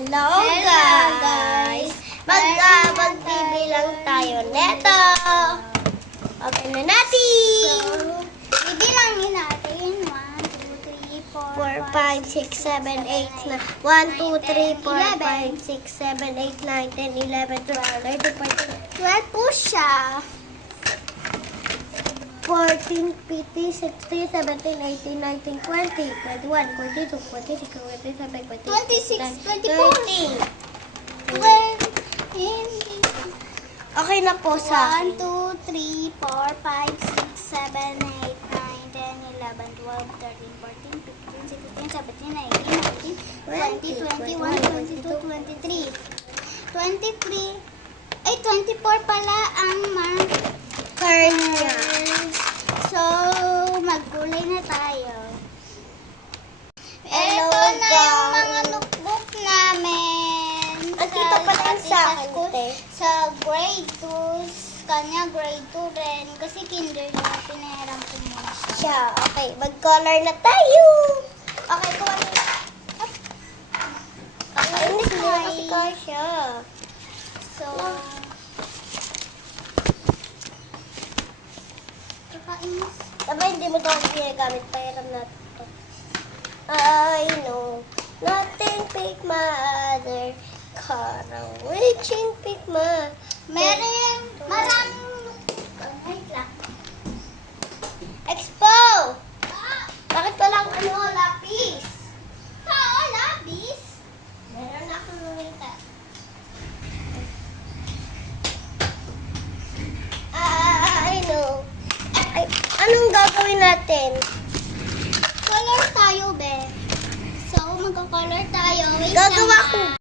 Hello guys! Magbibilang tayo neto. Open na natin! Bibilangin natin. 1, 2, 3, 4, 4, 5, 6, 7, 8, 1, 2, 3, 4, 5, 6, 7, 8, 9, 10, 11, 12, 13, 14, 12 po siya. 14, 15, 16, 17, 18, 19, 20, 21, 22, 23, 24, 25, 26, 26, 27, 20. Okay na po sa 1, 2, 3, 4, 5, 6, 7, 8, 9, 10, 11, 12, 13, 14, 15, 16, 17, 18, 19, 20, 21, 22, 23. 23. Ay, 24 pala ang turn niya. So, magkulay na tayo. Hello, Ito na yung mga guys. notebook namin. Andito pala yung sa akin, te. Sa grade 2, kanya grade 2 rin. Kasi kinder na pinahiram ko muna siya. Siya, okay. Mag-color na tayo. Okay, kuha na. Okay, hindi na kasi kasya. So, kakainis. Sabay, hindi mo ito ako ginagamit. Pahiram natin ito. I know nothing pick my other car. Reaching pick my... Meron, maraming, wait lang. Expo! Ah, Bakit walang lapis? oo, labis. Meron na akong nakita. I know. Ay, anong gagawin natin? Color tayo, be. So, magka-color tayo. Wait Gagawa lang, ko. ah.